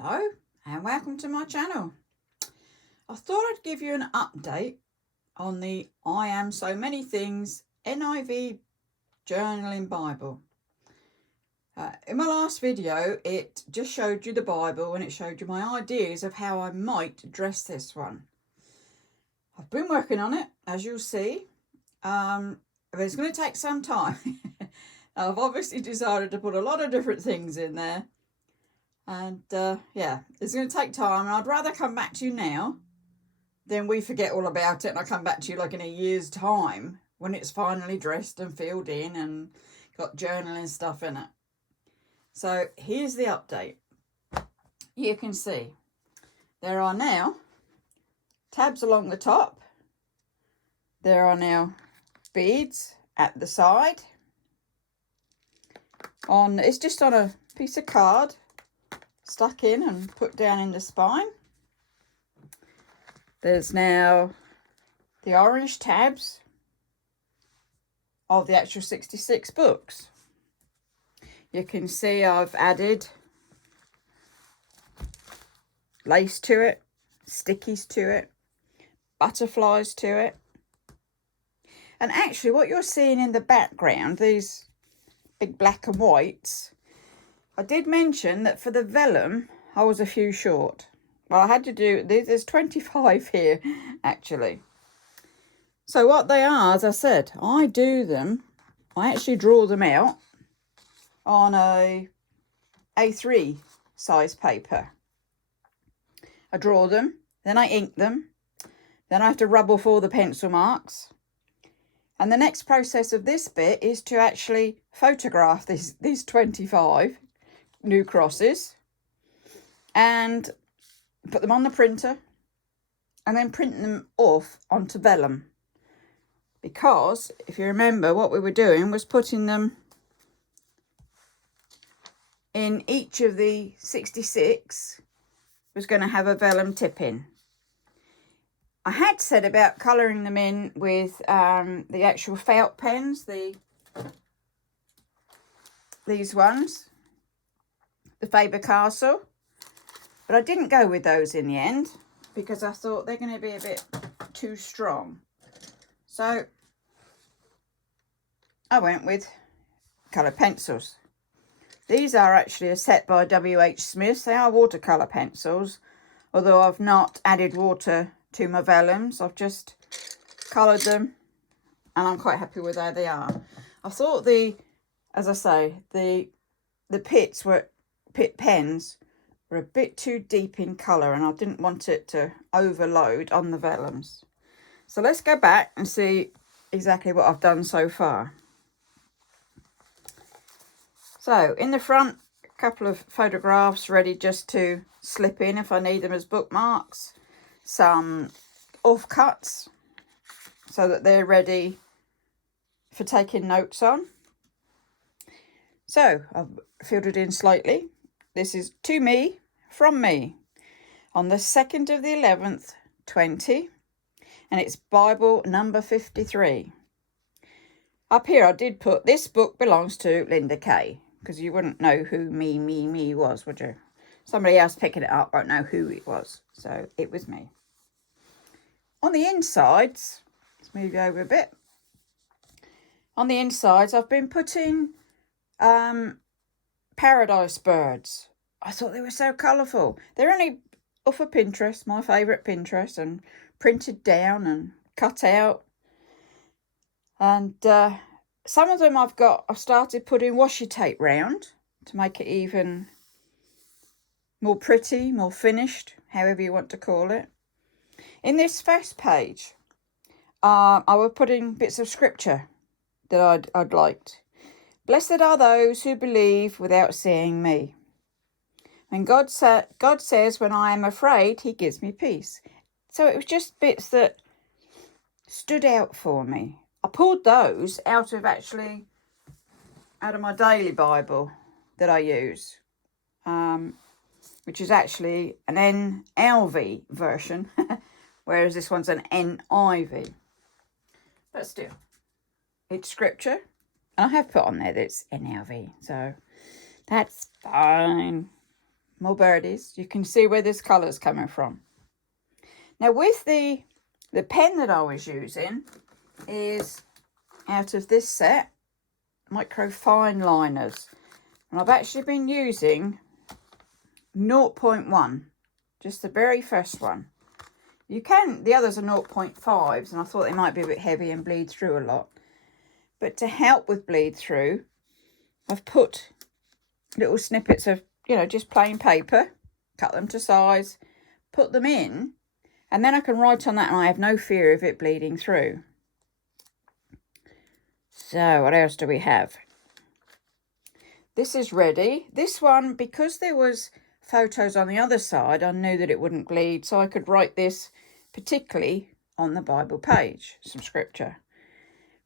Hello and welcome to my channel. I thought I'd give you an update on the I Am So Many Things NIV Journaling Bible. In my last video it just showed you the Bible and it showed you my ideas of how I might dress this one. I've been working on it, as you'll see, but it's going to take some time. I've obviously decided to put a lot of different things in there. And yeah, it's going to take time, and I'd rather come back to you now than we forget all about it and I come back to you like in a year's time when it's finally dressed and filled in and got journaling stuff in it. So here's the update. You can see there are now tabs along the top. There are now beads at the side. It's just on a piece of card, stuck in and put down in the spine. There's now the orange tabs of the actual 66 books. You can see I've added lace to it, stickies to it, butterflies to it. And actually what you're seeing in the background, these big black and whites, I did mention that for the vellum, I was a few short. Well, I had to do, there's 25 here, actually. So what they are, as I said, I actually draw them out on a A3 size paper. I draw them, then I ink them, then I have to rub off all the pencil marks. And the next process of this bit is to actually photograph these 25 new crosses and put them on the printer and then print them off onto vellum, because if you remember what we were doing was putting them in each of the 66 was going to have a vellum tip in. I had said about colouring them in with the actual felt pens, these ones, the Faber-Castell, but I didn't go with those in the end because I thought they're going to be a bit too strong. So I went with coloured pencils. These are actually a set by W.H. Smith. They are watercolour pencils, although I've not added water to my vellums. I've just coloured them and I'm quite happy with how they are. I thought as I say, the pit pens were a bit too deep in colour and I didn't want it to overload on the vellums. So let's go back and see exactly what I've done so far. So in the front, a couple of photographs ready just to slip in if I need them as bookmarks. Some offcuts so that they're ready for taking notes on. So I've filled it in slightly. This is to me, from me, on the 2nd of the 11th, 20, and it's Bible number 53. Up here I did put, this book belongs to Linda Kay, because you wouldn't know who me was, would you? Somebody else picking it up won't know who it was, so it was me. On the insides, let's move you over a bit. On the insides I've been putting paradise birds. I thought they were so colourful. They're only off of Pinterest, my favourite Pinterest, and printed down and cut out. And some of them I've started putting washi tape round to make it even more pretty, more finished, however you want to call it. In this first page, I was putting bits of scripture that I'd liked. Blessed are those who believe without seeing me. And God says, when I am afraid, he gives me peace. So it was just bits that stood out for me. I pulled those out of my daily Bible that I use, which is actually an NIV version, whereas this one's an NIV. But still, it's scripture. I have put on there that it's NIV, so that's fine. more birdies. You can see where this colour's coming from. Now with the pen that I was using is out of this set, micro fine liners. And I've actually been using 0.1, just the very first one. You can, the others are 0.5s, and I thought they might be a bit heavy and bleed through a lot. But to help with bleed through, I've put little snippets of, just plain paper, cut them to size, put them in, and then I can write on that and I have no fear of it bleeding through. So what else do we have? This is ready. This one, because there was photos on the other side, I knew that it wouldn't bleed, so I could write this particularly on the Bible page, some scripture.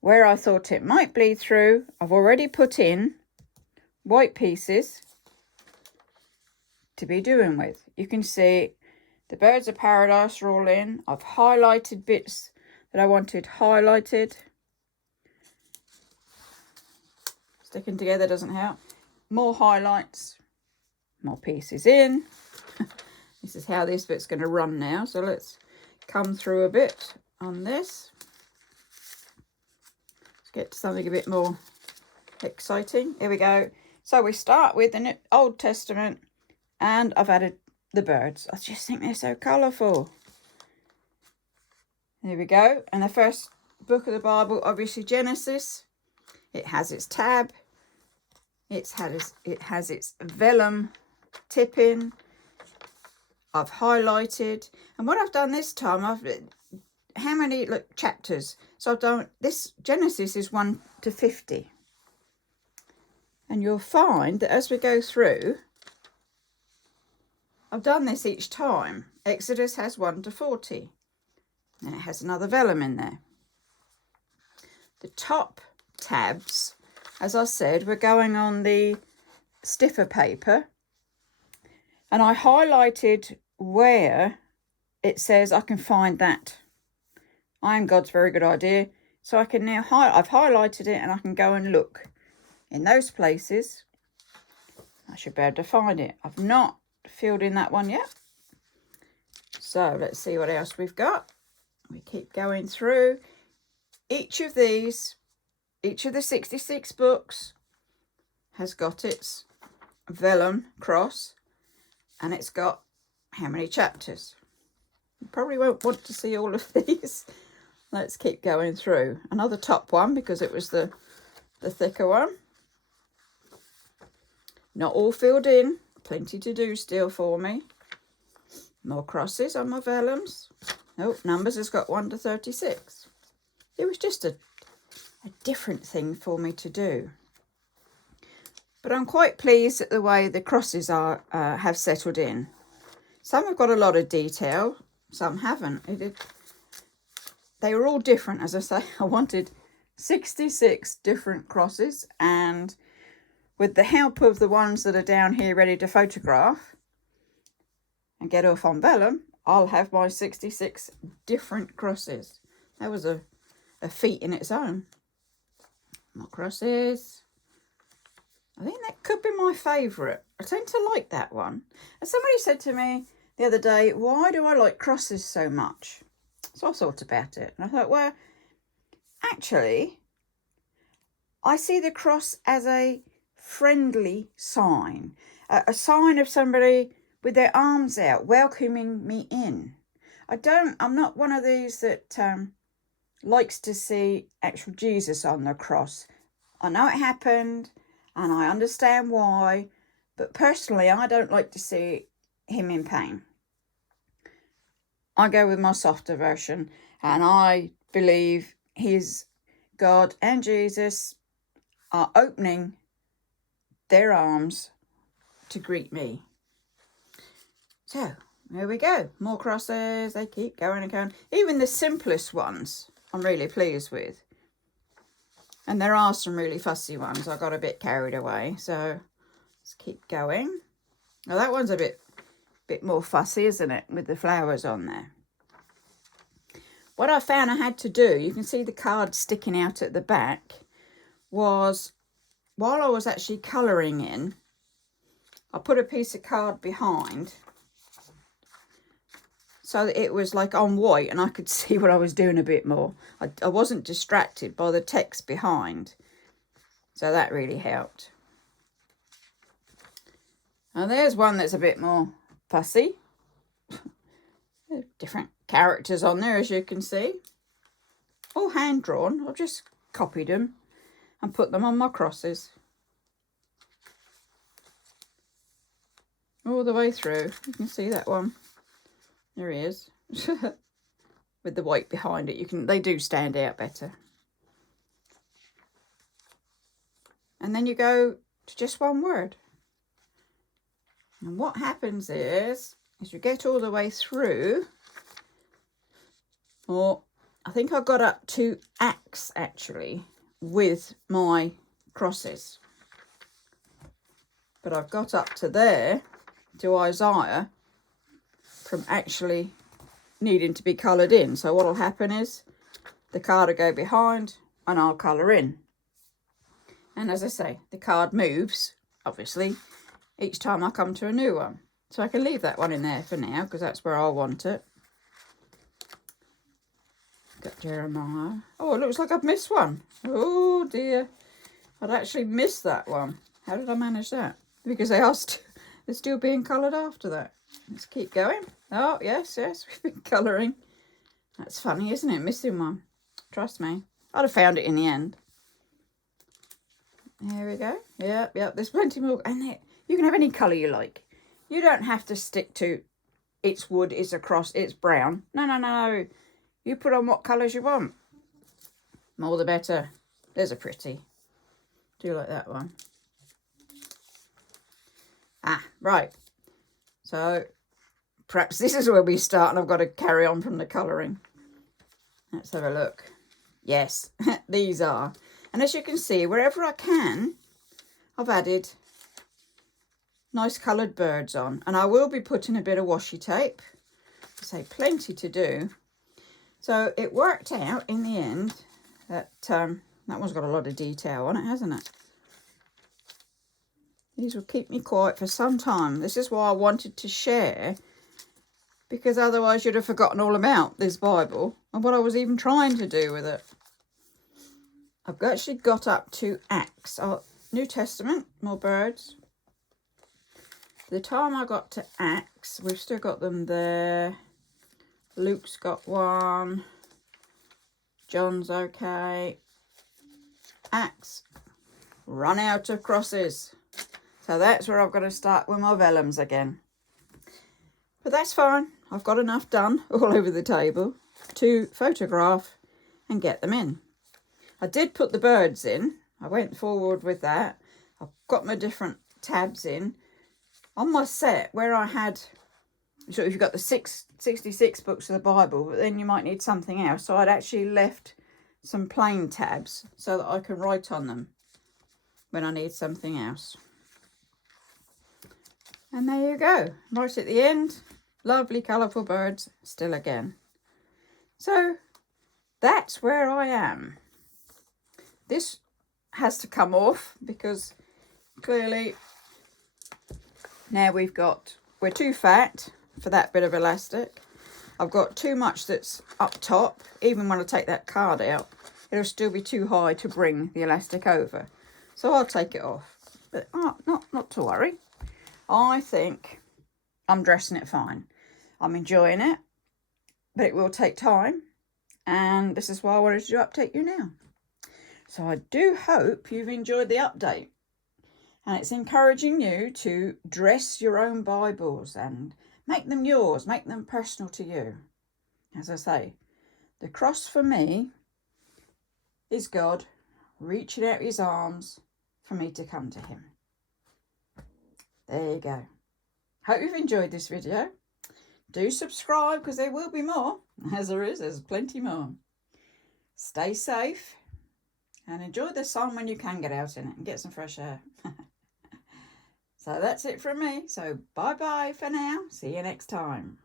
Where I thought it might bleed through, I've already put in white pieces to be doing with. You can see the birds of paradise are all in. I've highlighted bits that I wanted highlighted. Sticking together doesn't help. More highlights, more pieces in. This is how this bit's going to run now. So let's come through a bit on this. Let's get to something a bit more exciting. Here we go. So we start with the Old Testament, and I've added the birds. I just think they're so colourful. There we go. And the first book of the Bible, obviously Genesis. It has its tab. It has its vellum tipping. I've highlighted. And what I've done this time, how many chapters? So I've done this. Genesis is 1 to 50. And you'll find that as we go through, I've done this each time. Exodus has 1 to 40. And it has another vellum in there. The top tabs, as I said, we're going on the stiffer paper. And I highlighted where it says I can find that. I am God's very good idea. So I can now, I've highlighted it and I can go and look in those places. I should be able to find it. I've not filled in that one yet. So let's see what else we've got. We keep going through. Each of the 66 books has got its vellum cross, and it's got how many chapters. You probably won't want to see all of these. Let's keep going through. Another top one, because it was the thicker one. Not all filled in. Plenty to do still for me. More crosses on my vellums. Nope, Numbers has got 1 to 36. It was just a different thing for me to do. But I'm quite pleased at the way the crosses have settled in. Some have got a lot of detail, some haven't. They were all different, as I say. I wanted 66 different crosses, and with the help of the ones that are down here ready to photograph and get off on vellum, I'll have my 66 different crosses. That was a feat in its own. More crosses. I think that could be my favourite. I tend to like that one. And somebody said to me the other day, why do I like crosses so much? So I thought about it. And I thought, well, actually, I see the cross as a friendly sign. A sign of somebody with their arms out, welcoming me in. I'm not one of these that likes to see actual Jesus on the cross. I know it happened and I understand why, but personally I don't like to see him in pain. I go with my softer version, and I believe God and Jesus are opening their arms to greet me. So there we go, more crosses. They keep going and going. Even the simplest ones I'm really pleased with. And there are some really fussy ones. I got a bit carried away, so let's keep going. Now that one's a bit more fussy, isn't it, with the flowers on there. What I found I had to do, you can see the card sticking out at the back, was while I was actually colouring in, I put a piece of card behind so that it was like on white and I could see what I was doing a bit more. I wasn't distracted by the text behind. So that really helped. And there's one that's a bit more fussy. Different characters on there, as you can see. All hand drawn. I've just copied them and put them on my crosses. All the way through. You can see that one. There he is. With the white behind it. They do stand out better. And then you go to just one word. And what happens is you get all the way through, or I think I got up to Acts actually with my crosses. But I've got up to there, to Isaiah, from actually needing to be coloured in. So what will happen is the card will go behind and I'll colour in. And as I say, the card moves, obviously, each time I come to a new one. So I can leave that one in there for now, because that's where I want it. Got Jeremiah. Oh, it looks like I've missed one. Oh, dear. I'd actually missed that one. How did I manage that? Because they're still being coloured after that. Let's keep going. Oh, yes, we've been colouring. That's funny, isn't it? Missing one. Trust me. I'd have found it in the end. Here we go. Yep. There's plenty more. And you can have any colour you like. You don't have to stick to it's wood, it's a cross, it's brown. No. You put on what colours you want. More the better. There's a pretty. Do like that one. Right. So perhaps this is where we start and I've got to carry on from the colouring. Let's have a look. Yes, these are. And as you can see, wherever I can, I've added nice coloured birds on. And I will be putting a bit of washi tape. I say plenty to do. So it worked out in the end that that one's got a lot of detail on it, hasn't it? These will keep me quiet for some time. This is why I wanted to share, because otherwise you'd have forgotten all about this Bible and what I was even trying to do with it. I've actually got up to Acts, New Testament, more birds. The time I got to Acts, we've still got them there. Luke's got one. John's okay. Acts, run out of crosses. So that's where I've got to start with my vellums again. But that's fine. I've got enough done all over the table to photograph and get them in. I did put the birds in. I went forward with that. I've got my different tabs in. On my set where I had, so if you've got the 66 books of the Bible, but then you might need something else. So I'd actually left some plain tabs so that I can write on them when I need something else. And there you go. Right at the end, lovely colourful birds still again. So that's where I am. This has to come off because clearly now we're too fat for that bit of elastic. I've got too much that's up top. Even when I take that card out, it'll still be too high to bring the elastic over. So I'll take it off. But not to worry. I think I'm dressing it fine. I'm enjoying it, but it will take time. And this is why I wanted to update you now. So I do hope you've enjoyed the update. And it's encouraging you to dress your own Bibles and make them yours, make them personal to you. As I say, the cross for me is God reaching out his arms for me to come to him. There you go. Hope you've enjoyed this video. Do subscribe because there will be more. As there's plenty more. Stay safe and enjoy the sun when you can get out in it and get some fresh air. So that's it from me. So bye-bye for now. See you next time.